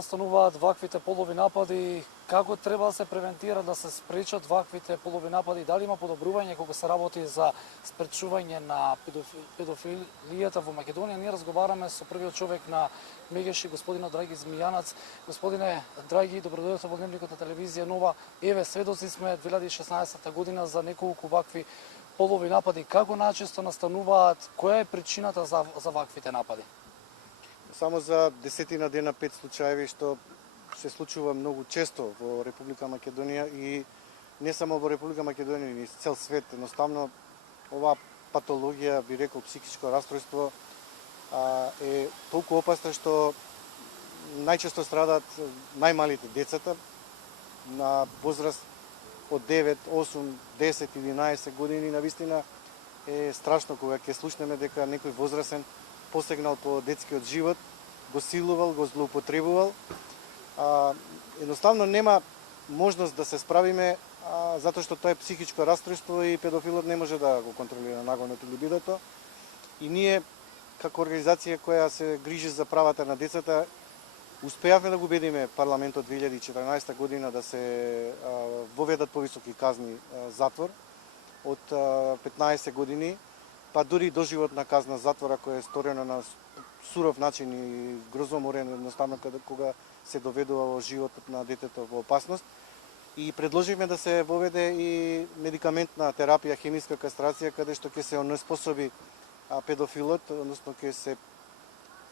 настануваат ваквите полови напади, како треба да се превентира да се спречат ваквите полови напади, дали има подобрување кога се работи за спречување на педофилијата во Македонија. Ние разговараме со првиот човек на Мегеши, господинот Драги Змијанац. Господине Драги, добродојдовте во Дневникот на телевизија Нова. Еве, сведоци сме 2016 година за неколку вакви полови напади. Како најчесто настануваат, која е причината за ваквите напади? Само за 10 дена 5 случаеви што се случува многу често во Република Македонија и не само во Република Македонија, ни цел свет. Едноставно, оваа патологија, би рекол психичко расстройство, е толку опасна што најчесто страдаат најмалите децата на возраст од 9, 8, 10, 11 години. Навистина е страшно кога ќе слушнеме дека некој возрасен посегнал по детскиот живот, го силувал, го злоупотребувал. Едноставно нема можност да се справиме, затоа што тоа е психичко расстройство и педофилот не може да го контролира нагонот и либидото. И ние, како организација која се грижи за правата на децата, успеавме да го убедиме парламентот 2014 година да се воведат повисоки казни затвор од 15 години, па дури доживотна казна затвора која е сторена на суров начин и грозоморен, едноставно кога се доведува во животот на детето во опасност. И предложивме да се воведе и медикаментна терапија, хемиска кастрација, каде што ќе се онеспособи педофилот, односно ќе се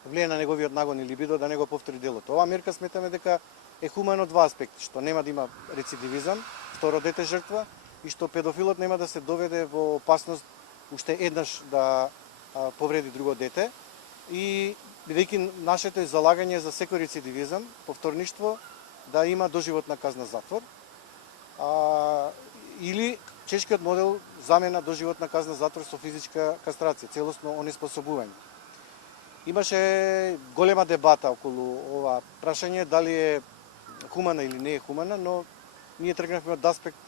влие на неговиот нагон и либидо да не го повтори делото. Оваа мерка сметаме дека е хумана од два аспекти, што нема да има рецидивизам, второ дете жртва, и што педофилот нема да се доведе во опасност уште еднаш да повреди друго дете. И бидејќи нашето залагање за секој рецидивизам, повторништво, да има доживотна казна затвор, или чешкиот модел замена доживотна казна затвор со физичка кастрација, целосно онеспособување. Имаше голема дебата околу ова прашање, дали е хумана или не е хумана, но ние тргнавме од аспект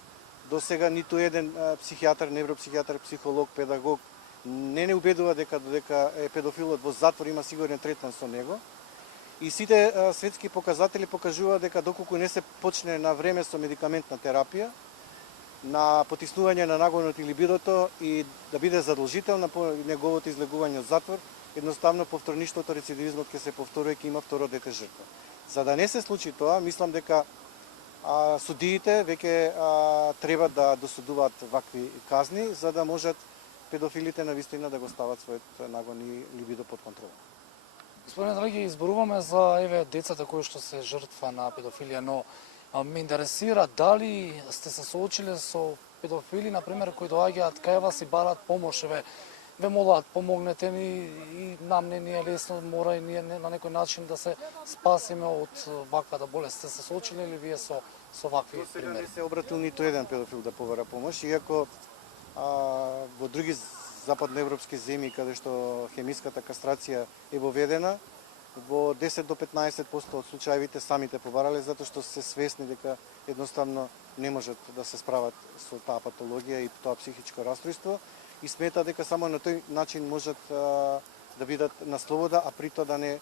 до сега ниту еден психијатар, невропсихијатар, психолог, педагог не убедува дека додека е педофилот во затвор има сигурен третман со него. И сите светски показатели покажуваат дека доколку не се почне на време со медикаментна терапија, на потиснување на нагонот и либидото и да биде задолжителна по неговото излегување од затвор, едноставно повторништвото, рецидивизмот ќе се повторува и ќе има второ дете жртва. За да не се случи тоа, мислам дека судиите веќе треба да досудуваат вакви казни, за да можат педофилите навистина да го стават својот нагон и либидо под контрола. Господине Драги, изборуваме за децата кои што се жртва на педофилија, но ме интересира дали сте се соочиле со педофили, например, кои доаѓаат кај вас и бараат помош, ве молат, помогнете ни и нам не е лесно, мора и ние на некој начин да се спасиме од ваквата болест. Сте се соочиле ли вие со вакви примери? Не се обратил ниту еден педофил да побара помош, иако во други западноевропски земји каде што хемиската кастрација е воведена, во 10 до 15% од случаевите самите побарале затоа што се свесни дека едноставно не можат да се справат со таа патологија и тоа психичко расстройство и смета дека само на тој начин можат да бидат на слобода, а при тоа да не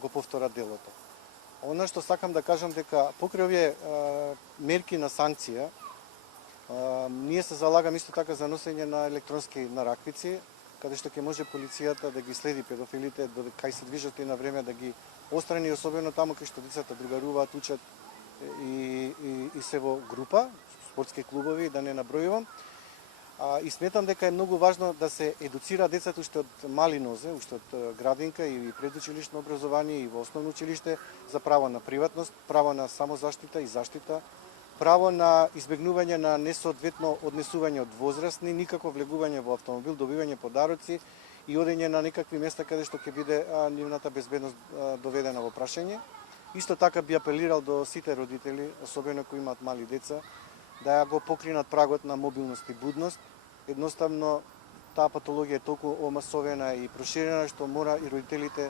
го повторат делото. Она што сакам да кажам дека покрај овие мерки на санкција, ние се залагаме исто така за носење на електронски нараквици, каде што ќе може полицијата да ги следи педофилите, кај се движат и на време да ги острани, особено таму кај што децата другаруваат, учат и се во група, спортски клубови, да не набројувам. И сметам дека е многу важно да се едуцира децата уште од мали нозе, уште од градинка и предучилишно образование и во основно училиште за право на приватност, право на самозаштита и заштита, право на избегнување на несоодветно однесување од возрастни, никако влегување во автомобил, добивање подароци и одење на некакви места каде што ќе биде нивната безбедност доведена во прашање. Исто така би апелирал до сите родители, особено кои имаат мали деца, да ја го покринат прагот на мобилност и будност. Едноставно, таа патологија е толку омасовена и проширена што мора и родителите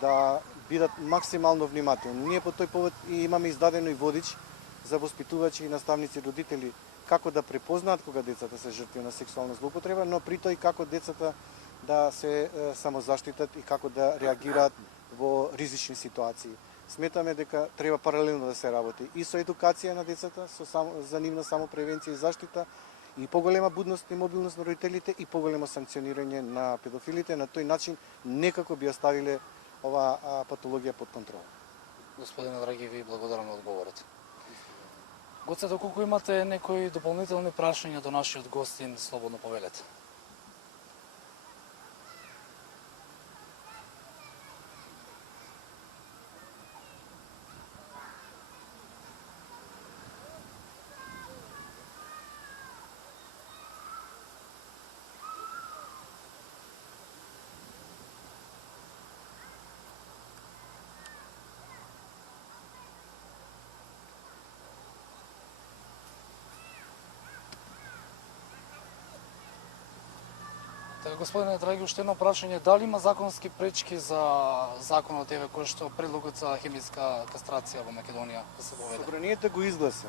да бидат максимално внимателни. Ние по тој повод и имаме издадено и водич за воспитувачи и наставници родители како да препознаат кога децата се жртви на сексуална злоупотреба, но при тој како децата да се самозаштитат и како да реагираат во ризични ситуации. сметаме дека треба паралелно да се работи и со едукација на децата, за нивна самопревенција и заштита, и поголема будност и мобилност на родителите и поголемо санкционирање на педофилите. На тој начин некако би оставиле оваа патологија под контрола. Господине Драги, ви благодарам на одговорот. Гоце, доколку имате некои дополнителни прашања до нашиот гостин, слободно повелете. Така, господине Драги, уште едно прашање, дали има законски пречки за законот еве кој што предлогот за хемиска кастрација во Македонија да се поведе? Собранието го изгласа.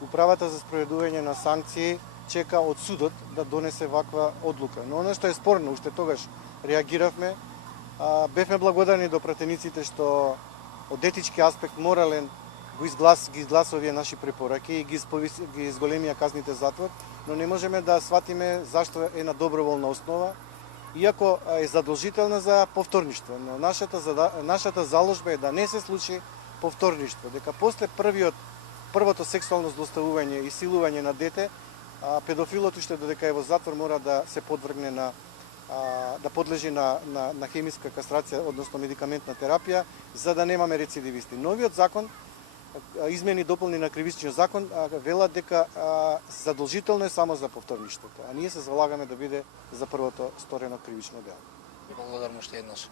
Управата за спроведување на санкции чека од судот да донесе ваква одлука. Но оно што е спорно, уште тогаш реагиравме, бевме благодарни до пратениците што од етички аспект морален ги изгласа овие наши препораки и ги изголемија казните затвор, но не можеме да сватиме зашто е на доброволна основа, иако е задолжителна за повторништво. Но нашата заложба е да не се случи повторништво, дека после првото сексуално злоставување и силување на дете, педофилот уште додека е во затвор мора да се подвргне да подлежи на хемиска кастрација, односно медикаментна терапија, за да немаме рецидивисти. Новиот закон, измени и дополни на кривичниот закон, велат дека задолжително е само за повторништвото, а ние се залагаме да биде за првото сторено кривично дело. Благодарам уште еднаш.